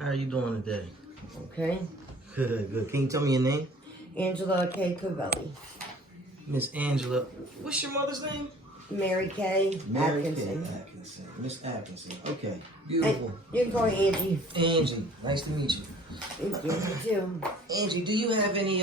How are you doing today? Okay. Good, good. Can you tell me your name? Angela K. Covelli. Miss Angela. What's your mother's name? Mary K. Mary Atkinson. K Atkinson. Miss Atkinson. Okay. Beautiful. You can call me Angie. Angie. Nice to meet you. Thank you. You too. Angie, do you have any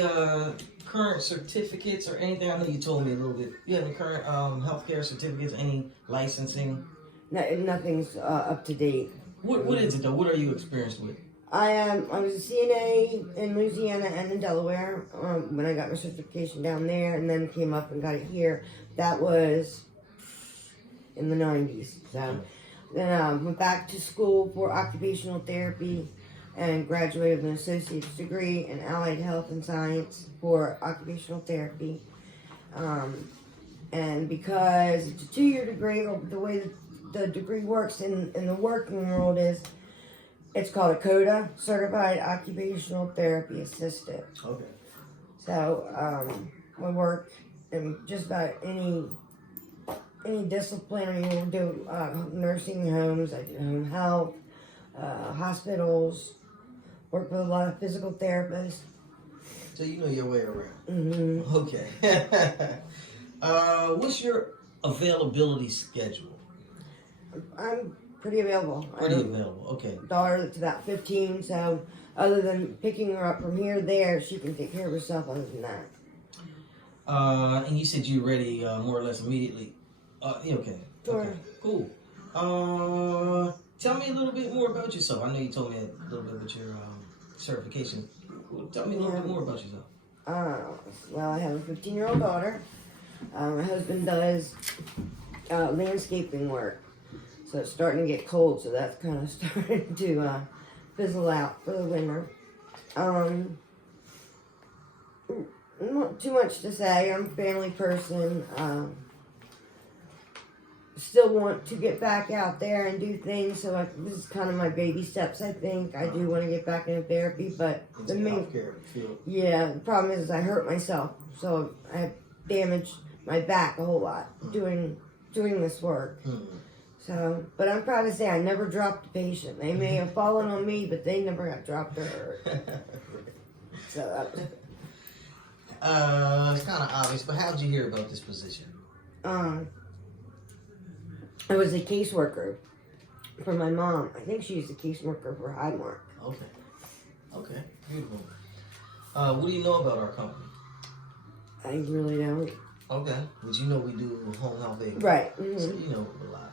current certificates or anything? I know you told me a little bit. You have any current healthcare certificates, any licensing? No, nothing's up to date. What is it though? What are you experienced with? I was a CNA in Louisiana and in Delaware when I got my certification down there, and then came up and got it here. That was in the 90s. So then went back to school for occupational therapy and graduated with an associate's degree in allied health and science for occupational therapy. And because it's a 2-year degree, or the way that the degree works in the working world is, it's called a CODA, Certified Occupational Therapy Assistant. Okay. So I work in just about any discipline. I mean, do nursing homes, I do home health, hospitals, work with a lot of physical therapists. So you know your way around. Mm-hmm. Okay. What's your availability schedule? I'm pretty available. Pretty available. Okay. Daughter that's about 15, so other than picking her up from here to there, she can take care of herself other than that. And you said you're ready more or less immediately. Okay. Sure. Okay. Cool. Tell me a little bit more about yourself. I know you told me a little bit about your certification. Tell me a little bit more about yourself. Well, I have a 15-year-old daughter. My husband does landscaping work. So it's starting to get cold, so that's kind of starting to fizzle out for the winter. Not too much to say. I'm a family person. Still want to get back out there and do things. So this is kind of my baby steps, I think. I do want to get back into therapy, but the main field. Yeah, the problem is I hurt myself, so I have damaged my back a whole lot doing this work. Mm-hmm. So, but I'm proud to say I never dropped a patient. They may have fallen on me, but they never got dropped or hurt. So that was... It's kind of obvious, but how did you hear about this position? I was a caseworker for my mom. I think she's a caseworker for Highmark. Okay. Okay. Beautiful. What do you know about our company? I really don't. Okay. But you know we do home health aid. Right. Mm-hmm. So you know a lot.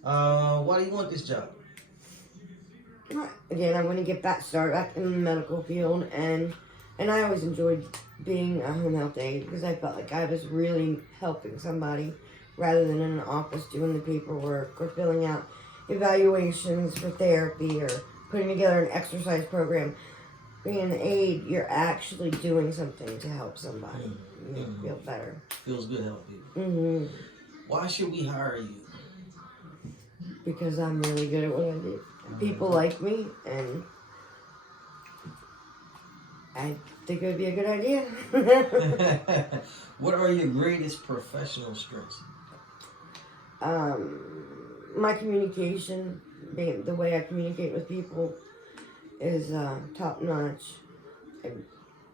Why do you want this job? Again, I want to get start back in the medical field, and I always enjoyed being a home health aide because I felt like I was really helping somebody rather than in an office doing the paperwork or filling out evaluations for therapy or putting together an exercise program. Being an aide, you're actually doing something to help somebody. You feel better. Feels good to help people. Mm-hmm. Why should we hire you? Because I'm really good at what I do. People like me, and I think it would be a good idea. What are your greatest professional strengths? My communication, the way I communicate with people, is top notch.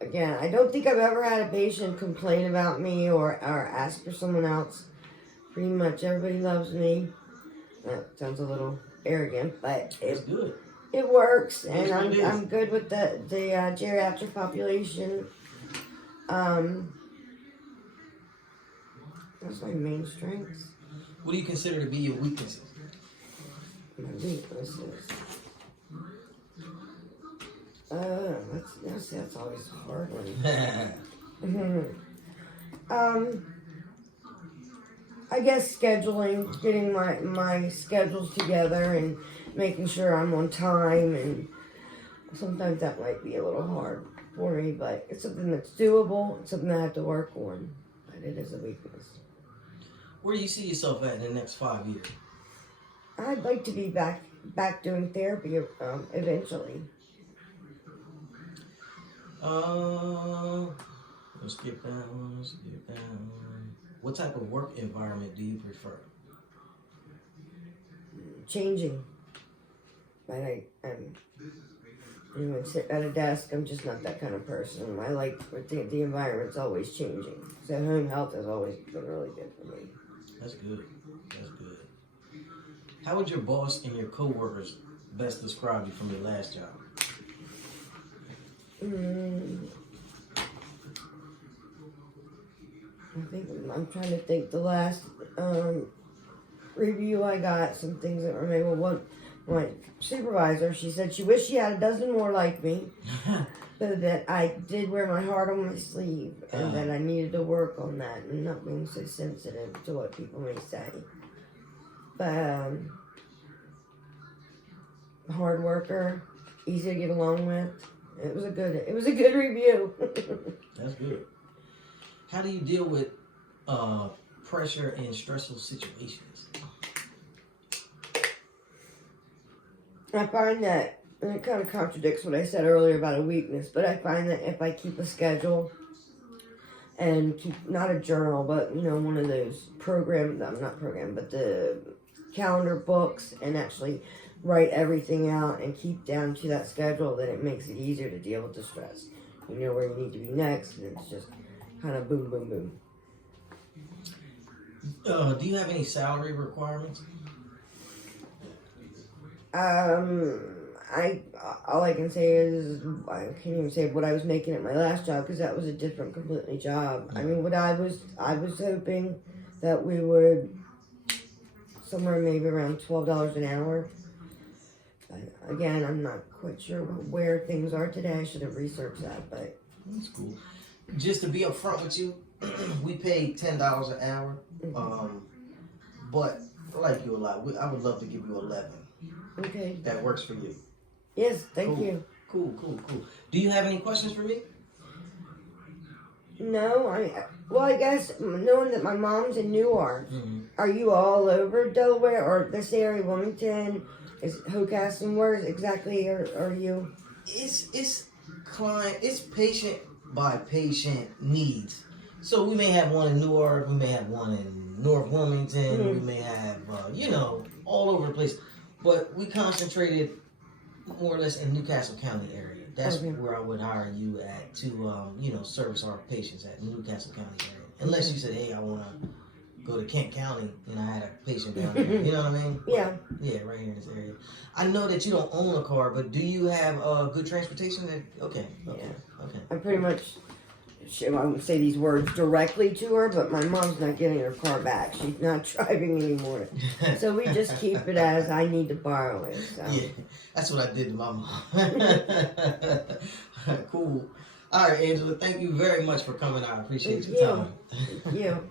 Again, I don't think I've ever had a patient complain about me or ask for someone else. Pretty much everybody loves me. That sounds a little arrogant, but It's good. It works, and I'm good with the geriatric population. That's my main strengths. What do you consider to be your weaknesses? My weaknesses. That's always a hard one. I guess scheduling, getting my schedules together and making sure I'm on time, and sometimes that might be a little hard for me, but it's something that's doable. It's something I have to work on, but it is a weakness. Where do you see yourself at in the next 5 years? I'd like to be back doing therapy eventually. Let's skip down. What type of work environment do you prefer? Changing. But You know, sit at a desk. I'm just not that kind of person. I like the environment's always changing. So home health has always been really good for me. That's good. That's good. How would your boss and your coworkers best describe you from your last job? I'm trying to think. The last review I got, some things that were made. Well, my supervisor, she said she wished she had a dozen more like me, but that I did wear my heart on my sleeve, and that I needed to work on that and not being so sensitive to what people may say. But hard worker, easy to get along with. It was a good review. That's good. How do you deal with pressure in stressful situations? I find that, and it kind of contradicts what I said earlier about a weakness, but I find that if I keep a schedule and keep, not a journal, but, you know, one of those but the calendar books, and actually write everything out and keep down to that schedule, then it makes it easier to deal with the stress. You know where you need to be next, and it's just kind of boom, boom, boom. Do you have any salary requirements? All I can say is I can't even say what I was making at my last job, because that was a different completely job. I mean, what I was hoping that we would somewhere maybe around $12 an hour. Again, I'm not quite sure where things are today. I should have researched that, but that's cool. Just to be upfront with you, we pay $10 an hour. But I like you a lot. I would love to give you 11. Okay. That works for you. Yes, thank you. Cool. Do you have any questions for me? No, I guess knowing that my mom's in Newark, are you all over Delaware or this area, Wilmington? Is Hocassin? Where exactly are you? It's patient by patient needs. So we may have one in Newark, we may have one in North Wilmington, we may have all over the place. But we concentrated more or less in Newcastle County area. That's where I would hire you at to service our patients at Newcastle County area. Unless you said, hey, I want to go to Kent County, and I had a patient down there. You know what I mean? Yeah. Yeah, right here in this area. I know that you don't own a car, but do you have good transportation? Okay. I pretty much, I won't say these words directly to her, but my mom's not getting her car back. She's not driving anymore. So we just keep it as I need to borrow it. So. Yeah, that's what I did to my mom. Cool. All right, Angela, thank you very much for coming out. I appreciate your time. Thank you.